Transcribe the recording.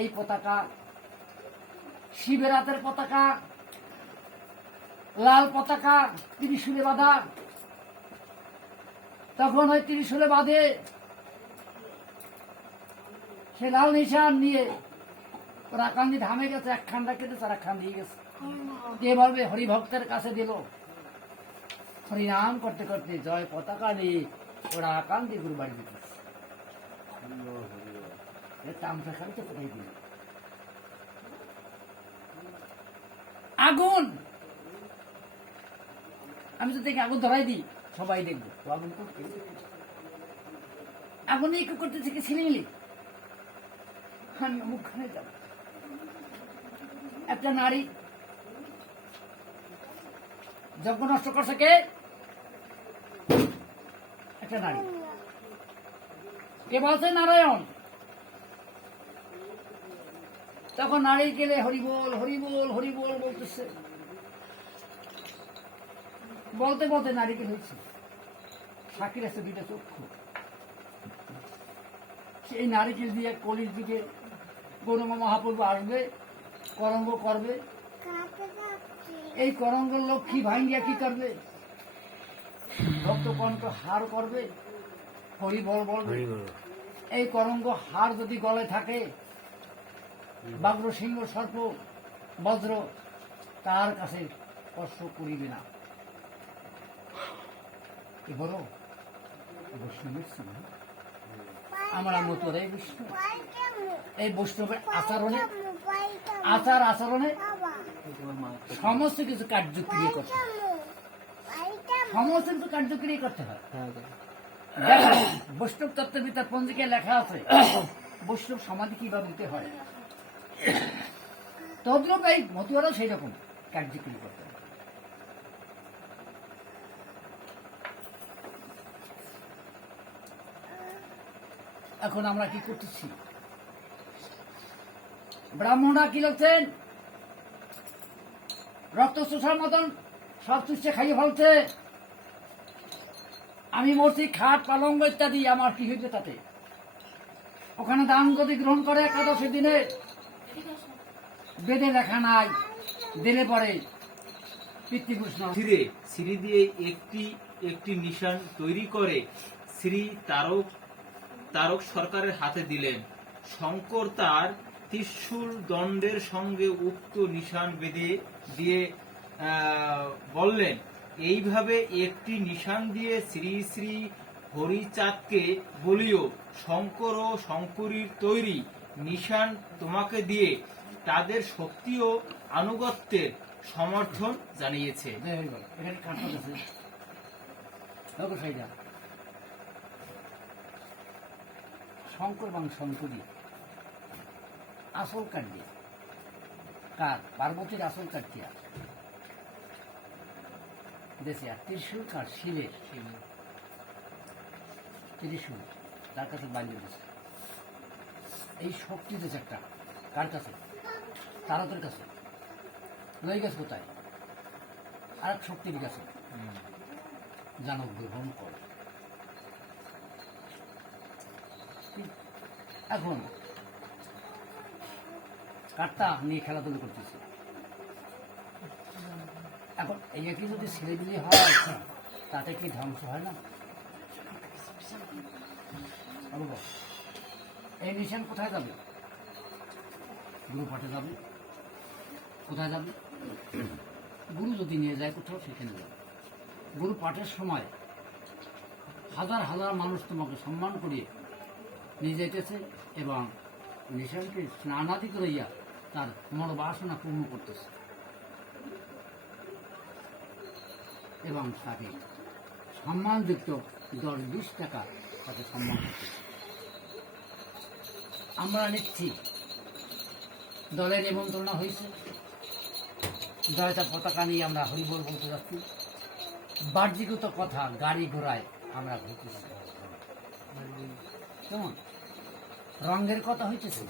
এই পতাকা শিবের হাতের পতাকা, লাল পতাকা, ত্রিশুলে বাঁধা। তখন ওই ত্রিশুলে বাঁধে সে লাল নিশান নিয়ে ওরা কান্দি ধামে গেছে এক খান্ডা কেটে তারা খান দিয়ে গেছে। কে বলবে হরিভক্তের কাছে দিল। হরিনাম করতে করতে জয় পতাকা নিয়ে ওরা কান্দি গুরু বাড়ি তামসা খালিতে কোথায় দিল আগুন আমি তো দেখি আগুন ধরাই দিই সবাই দেখব আগুন করতে আগুন নিয়ে কি করতেছে কি ছিলিমিলি আমি মুখখানে যাব একটা নারী যজ্ঞ নষ্ট করছে কে একটা নারী কে বলছে নারায়ণ তখন নারী গেলে হরিবোল হরিবোল হরিবোল বলতেছে। বলতে বলতে নারীকে হয়েছে সাকির আছে দুইটা চক্ষু। সেই নারীকে দিয়ে কলির দিকে গৌরমা মহাপ্রভু আসবে করঙ্গ করবে এই করঙ্গ লক্ষ্মী ভাঙ্গিয়া কি করবে? ভক্ত কণ্ঠ হার করবে হরি বল বলবে। এই করঙ্গ হার যদি গলে থাকে বাগ্র সিংহ সর্প বজ্র তার কাছে স্পর্শ করিবে না। এ বৈষ্ণবের ছিল আমরা মতো রে বিষ্ণু। এই বৈষ্ণবের আচরণে আচার আচরণে সমস্ত কিছু কার্যক্রিয়া করতে সমস্ত কিছু কার্যক্রিয়া করতে হয়। বৈষ্ণব তত্ত্ববিদ্যার পঞ্জিকায় লেখা আছে বৈষ্ণব সমাধি কীভাবে দিতে হয়? তদ্রূপ এই মতুয়ারাও সেই রকম কার্যক্রিয়া করতে এখন আমরা কি করতেছি? ব্রাহ্মণরা কি লিখছেন রক্ত শোষার মতন সব তুচ্ছে খাইয়ে ফেলছে। আমি মরছি খাট, পালঙ্গ ইত্যাদি, আমার কি হইবে তাতে? ওখানে দান গতি গ্রহণ করে একাদশী দিনে বেদে লেখা নাই দিলে পরে নয়। ধীরে সিঁড়ি দিয়ে একটি একটি নিশান তৈরি করে শ্রী তারক তারক সরকারের হাতে দিলেন শঙ্কর তার ত্রিশূল দণ্ডের সঙ্গে উক্ত নিশান বেঁধে দিয়ে বললেন, এইভাবে একটি নিশান দিয়ে শ্রী শ্রী হরিচাঁদকে বলিও, শঙ্কর ও শঙ্করীর তৈরি নিশান তোমাকে দিয়ে তাদের শক্তি ও আনুগত্যের সমর্থন জানিয়েছে। দেখো শঙ্কর বাং শঙ্করী। আসল কাণ্ডে কার পার্বতীর আসল কাঠিয়া দেশে আর ত্রিশূল কার শিলের। ত্রিশূল। তার কাছে দিচ্ছে এই শক্তি দিয়েছে একটা কার কাছে তারকের কাছে। রয়ে গেছে কোথায়? আর এক শক্তির কাছে। গ্রহণ করে। এখন কাঠটা নিয়ে খেলাধুলো করতেছে। এখন এই একই যদি ছেলে দিলে হয় তাতে কি ধ্বংস হয় না? এই নিশান কোথায় যাবে? গুরু পাঠে যাবে। কোথায় যাবে? গুরু যদি নিয়ে যায় কোথাও, সেখানে যাবে। গুরু পাঠের সময় হাজার হাজার মানুষ তোমাকে সম্মান করিয়ে নিয়ে যাইতেছে এবং নিশানকে স্নানাদি করাইয়া তার মনোবাসনা পূর্ণ করতেছে। এবং তাকে সম্মানযুক্ত দশ বিশ টাকা তাকে সম্মান করতেছে। আমরা নিচ্ছি। দলের নিমন্ত্রণ হয়েছে। জয়তা পতাকা নিয়ে আমরা হরিবল বলতে যাচ্ছি। বাহ্যিকত কথা গাড়ি ঘোড়ায় আমরা ঘুরতেছি কেমন? রঙের কথা হইতেছে।